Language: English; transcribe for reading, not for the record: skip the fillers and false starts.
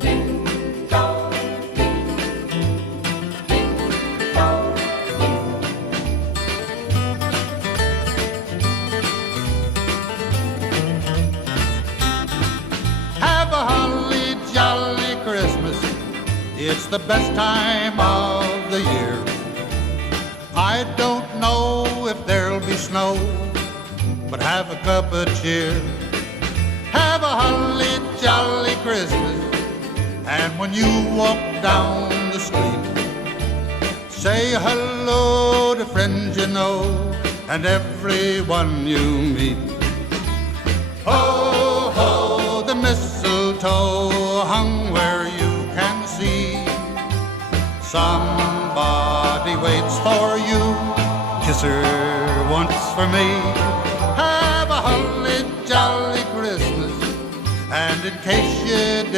Have a holly jolly Christmas. It's the best time of the year. I don't know if there'll be snow, but have a cup of cheer. Have a holly jolly Christmas, and when you walk down the street, say hello to friends you know and everyone you meet. Ho, ho, the mistletoe hung where you can see. Somebody waits for you, kiss her once for me. Have a holly jolly Christmas, and in case you did